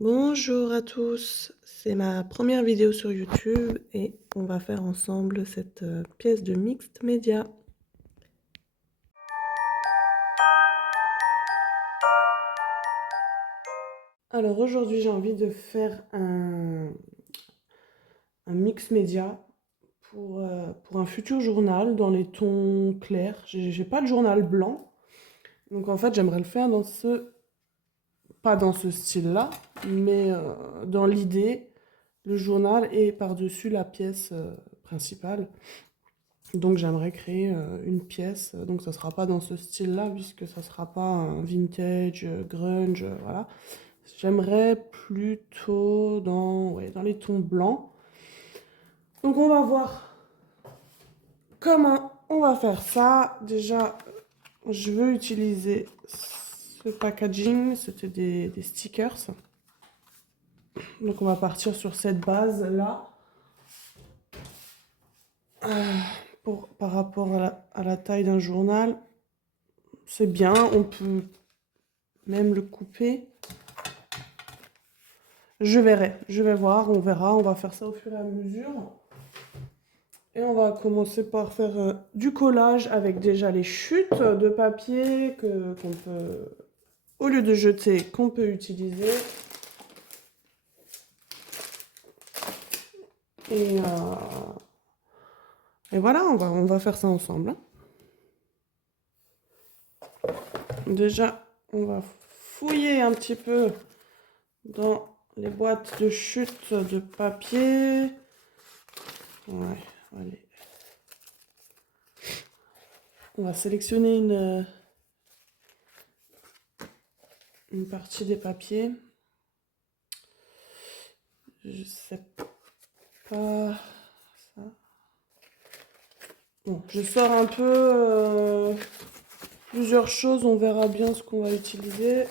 Bonjour à tous, c'est ma première vidéo sur YouTube et on va faire ensemble cette pièce de mixte média. Alors aujourd'hui j'ai envie de faire un mix média pour un futur journal dans les tons clairs. J'ai pas de journal blanc, donc en fait j'aimerais le faire pas dans ce style-là, mais dans l'idée, le journal est par-dessus la pièce principale. Donc j'aimerais créer une pièce, donc ça sera pas dans ce style-là, puisque ça sera pas un vintage, grunge, voilà. J'aimerais plutôt ouais, dans les tons blancs. Donc on va voir comment on va faire ça. Déjà, je veux utiliser ce packaging, c'était des stickers. Donc on va partir sur cette base-là. Par rapport à la taille d'un journal, c'est bien, on peut même le couper. Je vais voir, on verra, on va faire ça au fur et à mesure. Et on va commencer par faire du collage avec déjà les chutes de papier qu'on peut, au lieu de jeter, qu'on peut utiliser. Et, et voilà, on va faire ça ensemble, hein. Déjà, on va fouiller un petit peu dans les boîtes de chutes de papier. Ouais, allez. On va sélectionner une partie des papiers. Je sais pas ça. Bon, je sors un peu plusieurs choses, on verra bien ce qu'on va utiliser.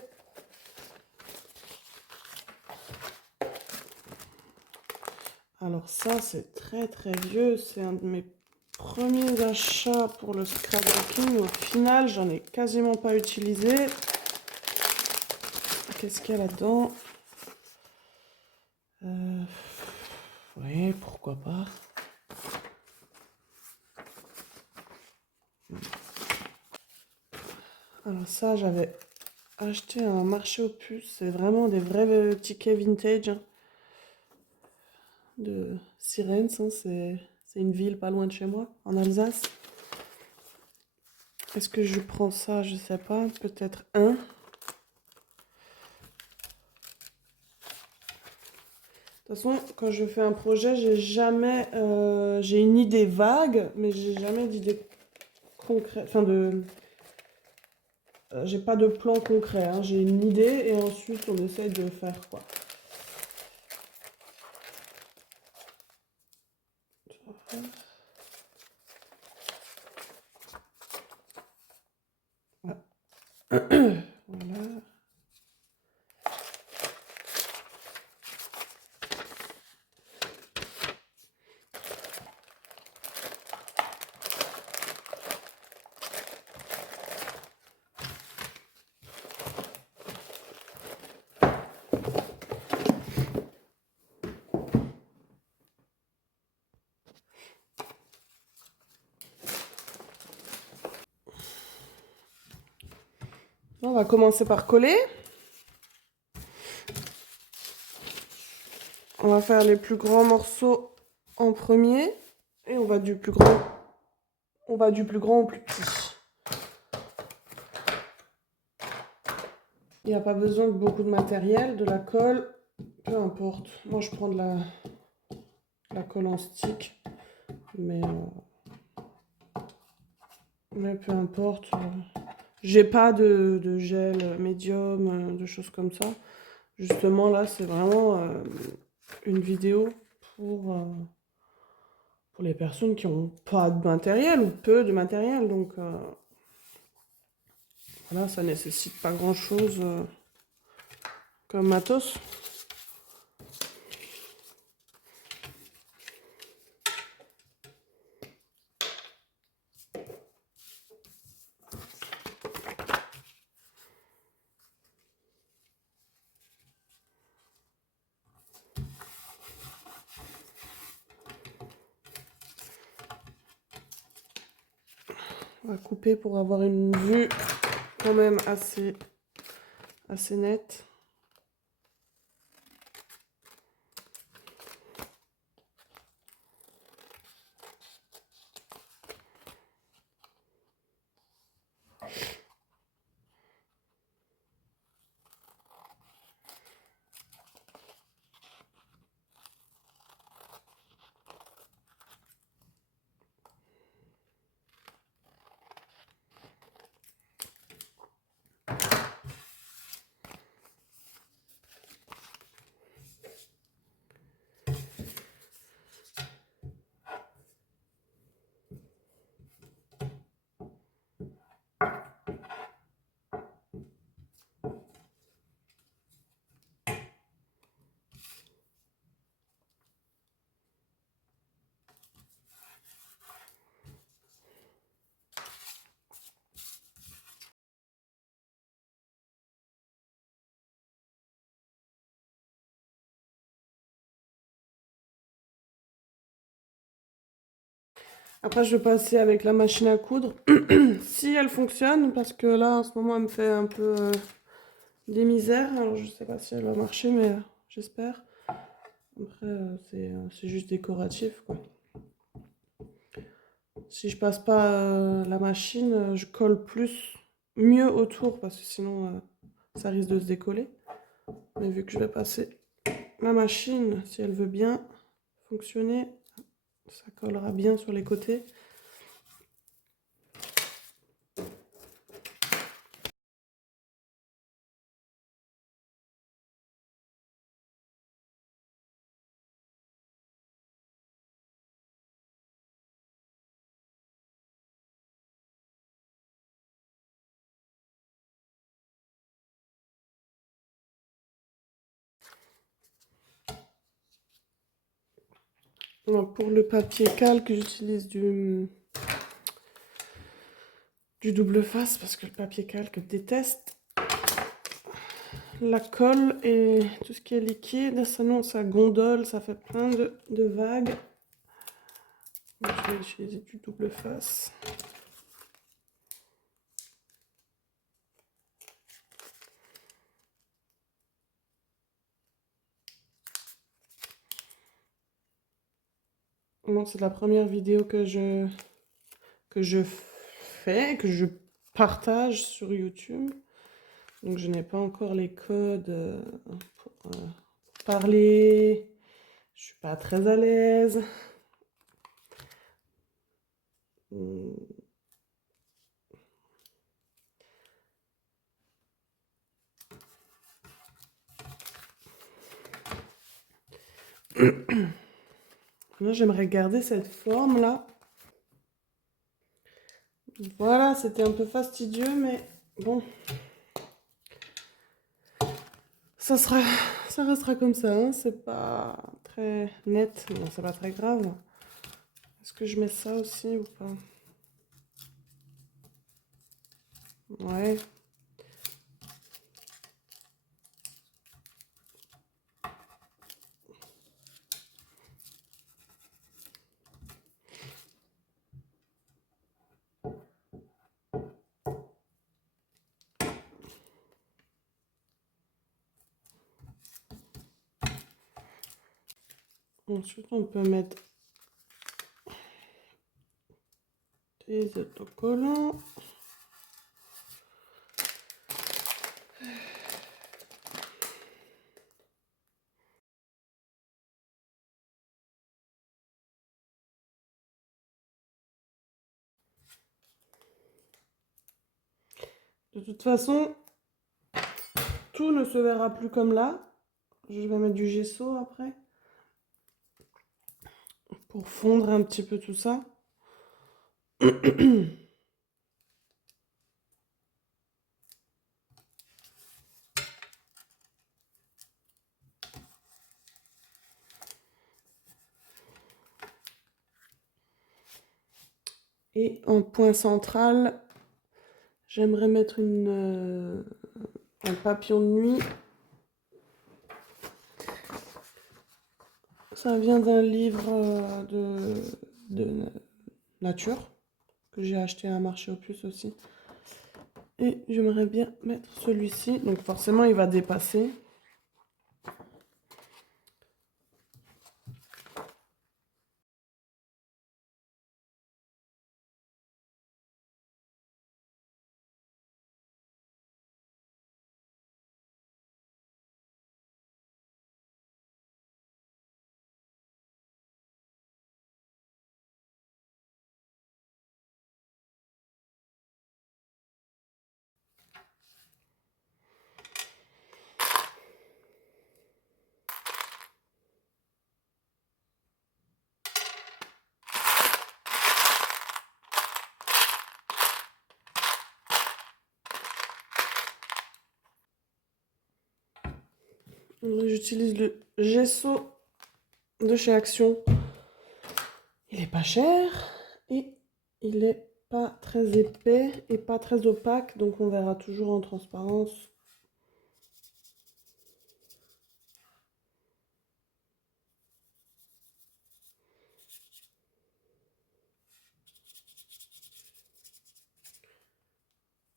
Alors ça, c'est très très vieux, c'est un de mes premiers achats pour le scrapbooking. Au final, j'en ai quasiment pas utilisé. Qu'est-ce qu'il y a là-dedans? Oui, pourquoi pas. Alors ça, j'avais acheté un marché aux puces. C'est vraiment des vrais tickets vintage, hein, de Sirens. Hein, c'est une ville pas loin de chez moi, en Alsace. Est-ce que je prends ça? Je sais pas. Peut-être un. De toute façon, quand je fais un projet, j'ai une idée vague, mais j'ai jamais d'idée concrète. Enfin, j'ai pas de plan concret, hein. J'ai une idée et ensuite on essaye de faire quoi. Voilà. On va commencer par coller. On va faire les plus grands morceaux en premier et on va du plus grand au plus petit. Il n'y a pas besoin de beaucoup de matériel, de la colle, peu importe. Moi je prends de la colle en stick, mais peu importe. J'ai pas de gel médium, de choses comme ça. Justement là c'est vraiment une vidéo pour les personnes qui n'ont pas de matériel ou peu de matériel. Donc voilà, ça nécessite pas grand chose comme matos. On va couper pour avoir une vue quand même assez nette. Après, je vais passer avec la machine à coudre. Si elle fonctionne, parce que là, en ce moment, elle me fait un peu des misères. Alors, je sais pas si elle va marcher, mais j'espère. Après, c'est juste décoratif, quoi. Si je passe pas la machine, je colle mieux autour, parce que sinon, ça risque de se décoller. Mais vu que je vais passer la machine, si elle veut bien fonctionner, ça collera bien sur les côtés. Alors, pour le papier calque, j'utilise du double face parce que le papier calque déteste la colle et tout ce qui est liquide. Sinon, ça gondole, ça fait plein de vagues. Donc, je vais utiliser du double face. Bon, c'est la première vidéo que je fais, que je partage sur YouTube. Donc, je n'ai pas encore les codes pour parler. Je suis pas très à l'aise. Là, j'aimerais garder cette forme-là. Voilà, c'était un peu fastidieux, mais bon. Ça restera comme ça, hein. C'est pas très net. Bon, c'est pas très grave. Est-ce que je mets ça aussi ou pas? Ouais. Ensuite, on peut mettre des autocollants. De toute façon, tout ne se verra plus comme là. Je vais mettre du gesso après pour fondre un petit peu tout ça. Et en point central, j'aimerais mettre un papillon de nuit. Ça vient d'un livre de nature. que j'ai acheté à un marché aux puces aussi. Et j'aimerais bien mettre celui-ci. Donc forcément, il va dépasser. J'utilise le gesso de chez Action. Il est pas cher et il est pas très épais et pas très opaque, donc on verra toujours en transparence.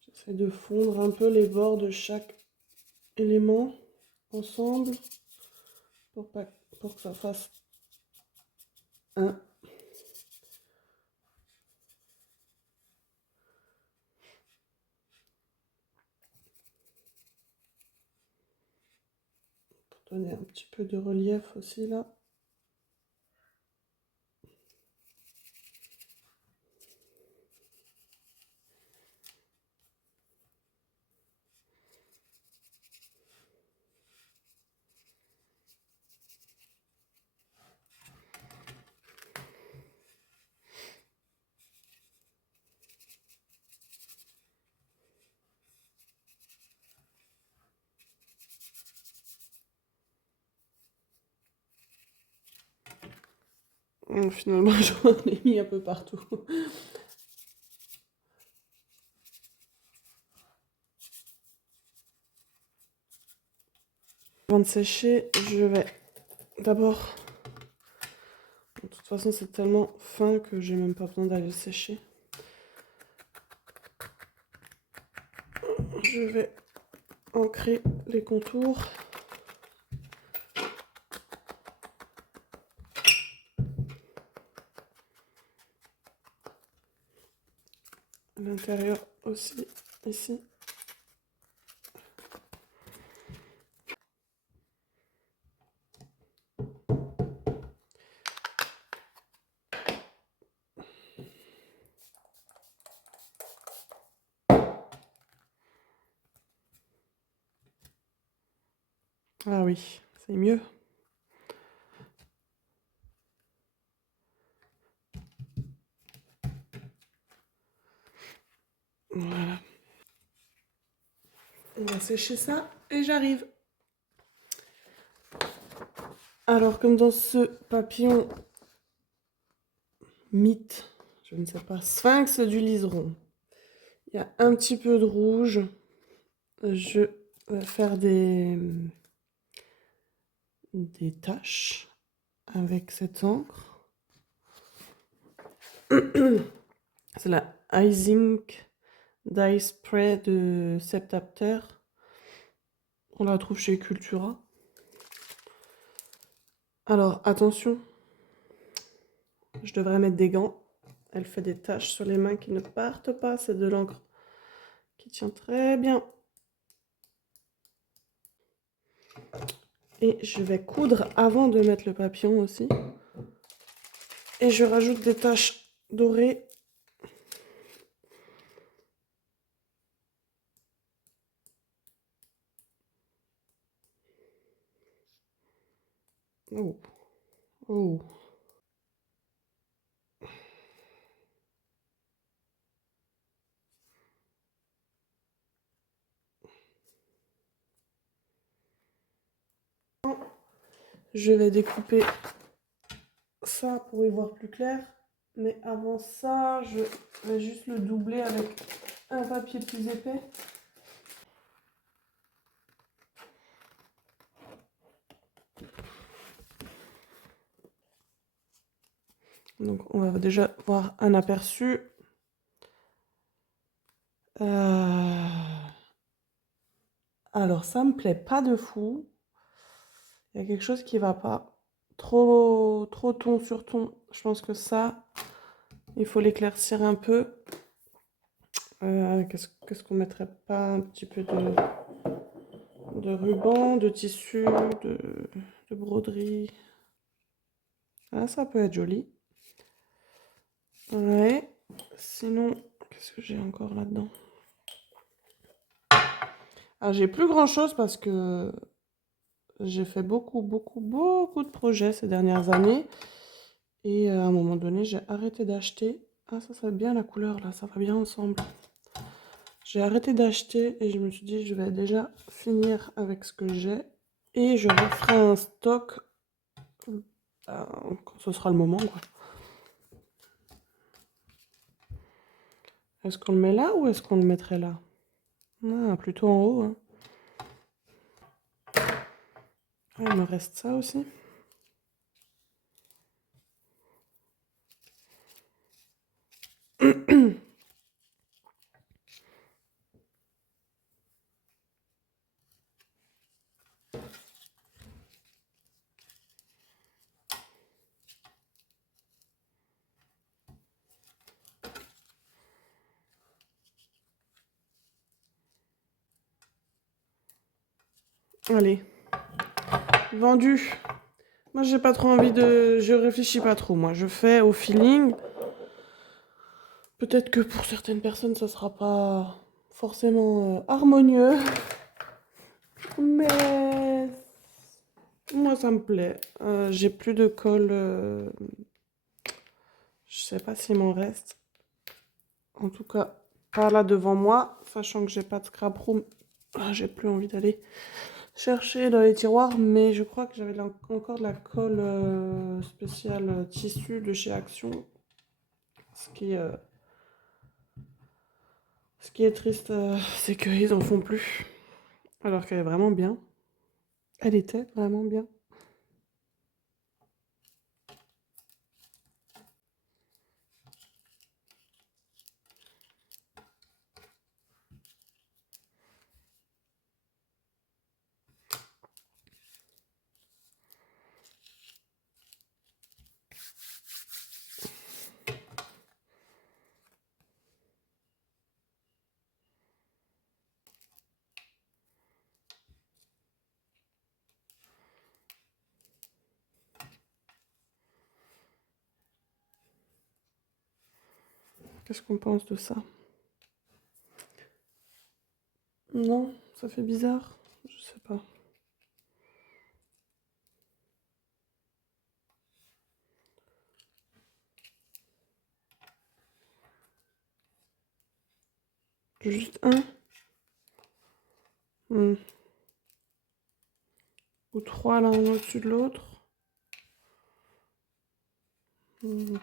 J'essaie de fondre un peu les bords de chaque élément ensemble pour que ça fasse un. Pour donner un petit peu de relief aussi là. Finalement, j'en ai mis un peu partout. Avant de sécher, je vais d'abord... De toute façon, c'est tellement fin que j'ai même pas besoin d'aller le sécher. Je vais ancrer les contours. À l'intérieur aussi, ici. Ah oui, c'est mieux. Voilà. On va sécher ça et j'arrive. Alors, comme dans ce papillon mythe, je ne sais pas, sphinx du liseron, il y a un petit peu de rouge. Je vais faire des taches avec cette encre. C'est la Icing Dye Spray de Septapter. On la trouve chez Cultura. Alors, attention, je devrais mettre des gants. Elle fait des taches sur les mains qui ne partent pas. C'est de l'encre qui tient très bien. Et je vais coudre avant de mettre le papillon aussi. Et je rajoute des taches dorées. Oh. Oh. Je vais découper ça pour y voir plus clair. Mais avant ça, je vais juste le doubler avec un papier plus épais. Donc on va déjà voir un aperçu. Euh, Alors, ça me plaît pas de fou. Il y a quelque chose qui va pas. Trop ton sur ton. Je pense que ça, il faut l'éclaircir un peu. Qu'est-ce qu'on mettrait pas? Un petit peu de ruban, de tissu, de broderie. Ah, ça peut être joli. Ouais. Sinon, qu'est-ce que j'ai encore là-dedans? Ah, j'ai plus grand-chose parce que j'ai fait beaucoup de projets ces dernières années. Et à un moment donné, j'ai arrêté d'acheter. Ah, ça c'est bien la couleur là, ça va bien ensemble. J'ai arrêté d'acheter et je me suis dit, je vais déjà finir avec ce que j'ai. Et je referai un stock quand ce sera le moment, quoi. Est-ce qu'on le met là ou est-ce qu'on le mettrait là? Ah, plutôt en haut, hein. Ah, il me reste ça aussi. Allez, vendu. Moi, j'ai pas trop envie de... Je réfléchis pas trop, moi. Je fais au feeling. Peut-être que pour certaines personnes, ça sera pas forcément harmonieux. Mais moi, ça me plaît. J'ai plus de colle. Je sais pas s'il m'en reste. En tout cas, pas là devant moi. Sachant que j'ai pas de scrap room. Ah, j'ai plus envie d'aller chercher dans les tiroirs. Mais je crois que j'avais encore de la colle spéciale tissu de chez Action. Ce qui, euh, ce qui est triste, c'est qu'ils en font plus. Alors qu'elle est vraiment bien. Elle était vraiment bien. Qu'est-ce qu'on pense de ça? Non, ça fait bizarre. Je sais pas. Juste un. Hmm. Ou trois l'un au-dessus de l'autre. Hmm.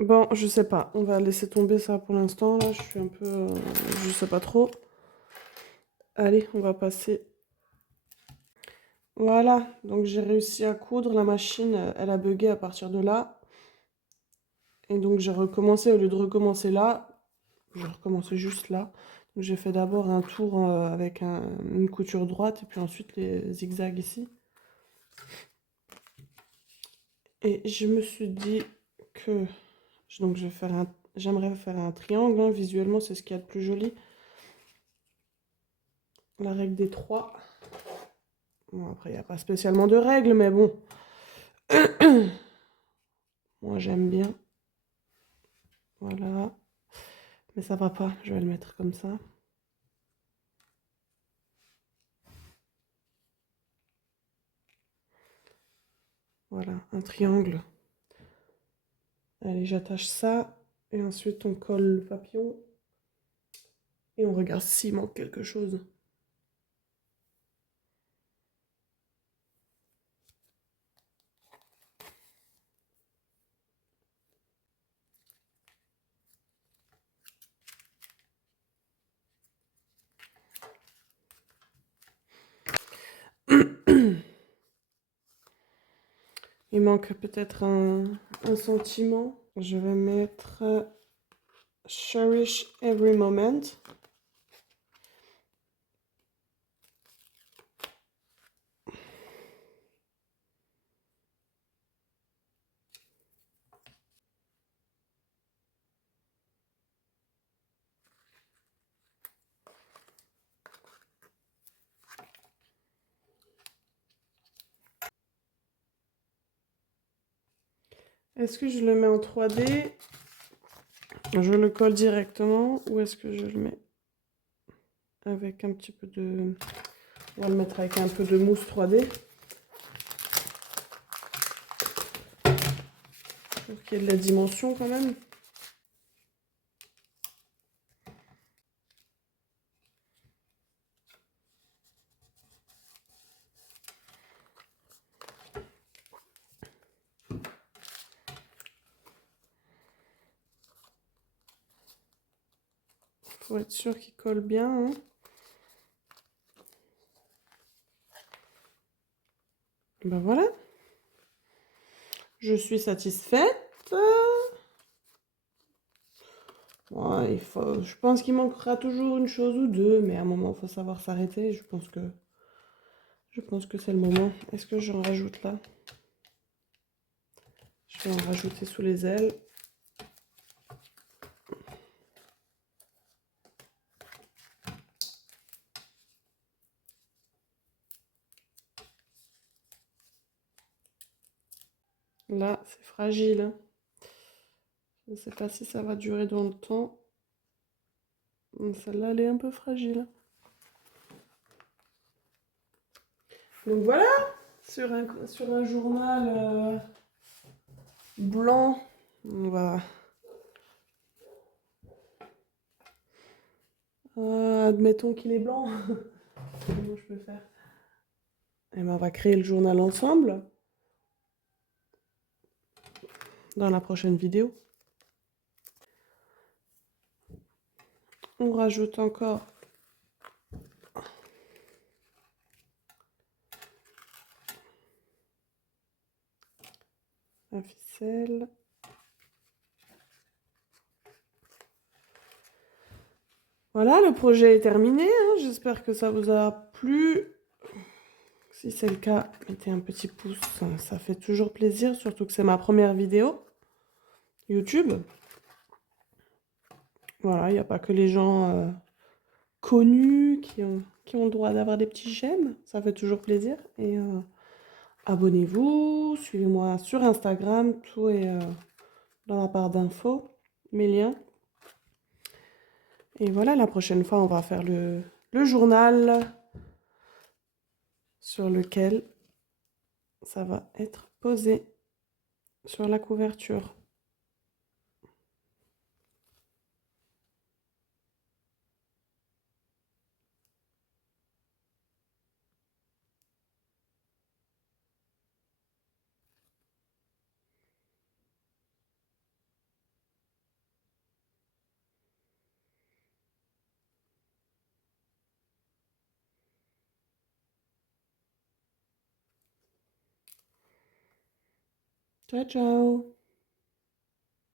Bon, je sais pas. On va laisser tomber ça pour l'instant. Là, je suis un peu... je sais pas trop. Allez, on va passer. Voilà. Donc, j'ai réussi à coudre. La machine, elle a bugué à partir de là. Et donc, j'ai recommencé. Au lieu de recommencer là, j'ai recommencé juste là. Donc, j'ai fait d'abord un tour avec une couture droite. Et puis ensuite, les zigzags ici. Et je me suis dit que donc j'aimerais faire un triangle, hein. Visuellement, c'est ce qu'il y a de plus joli. La règle des trois. Bon, après, il n'y a pas spécialement de règles, mais bon. Moi, j'aime bien. Voilà. Mais ça va pas, je vais le mettre comme ça. Voilà, un triangle. Allez, j'attache ça. Et ensuite, on colle le papillon. Et on regarde s'il manque quelque chose. Il manque peut-être un sentiment. Je vais mettre Cherish Every Moment. Est-ce que je le mets en 3D? Je le colle directement ou est-ce que je le mets avec un petit peu de... On va le mettre avec un peu de mousse 3D pour qu'il y ait de la dimension quand même. Faut être sûr qu'il colle bien, hein. Ben voilà. Je suis satisfaite. Ouais, je pense qu'il manquera toujours une chose ou deux, mais à un moment, il faut savoir s'arrêter. Je pense que c'est le moment. Est-ce que j'en rajoute là? Je vais en rajouter sous les ailes. Là, c'est fragile, hein. Je ne sais pas si ça va durer dans le temps. Celle-là, elle est un peu fragile. Donc voilà, sur un journal blanc, on va... admettons qu'il est blanc. Comment je peux faire? Et ben, on va créer le journal ensemble dans la prochaine vidéo. On rajoute encore la ficelle. Voilà, le projet est terminé, hein. J'espère que ça vous a plu. Si c'est le cas, mettez un petit pouce, ça fait toujours plaisir, surtout que c'est ma première vidéo YouTube. Voilà, il n'y a pas que les gens connus qui ont le droit d'avoir des petits j'aime, ça fait toujours plaisir. Et abonnez-vous, suivez-moi sur Instagram, tout est dans la barre d'infos, mes liens. Et voilà, la prochaine fois, on va faire le journal sur lequel ça va être posé sur la couverture. Ciao, ciao!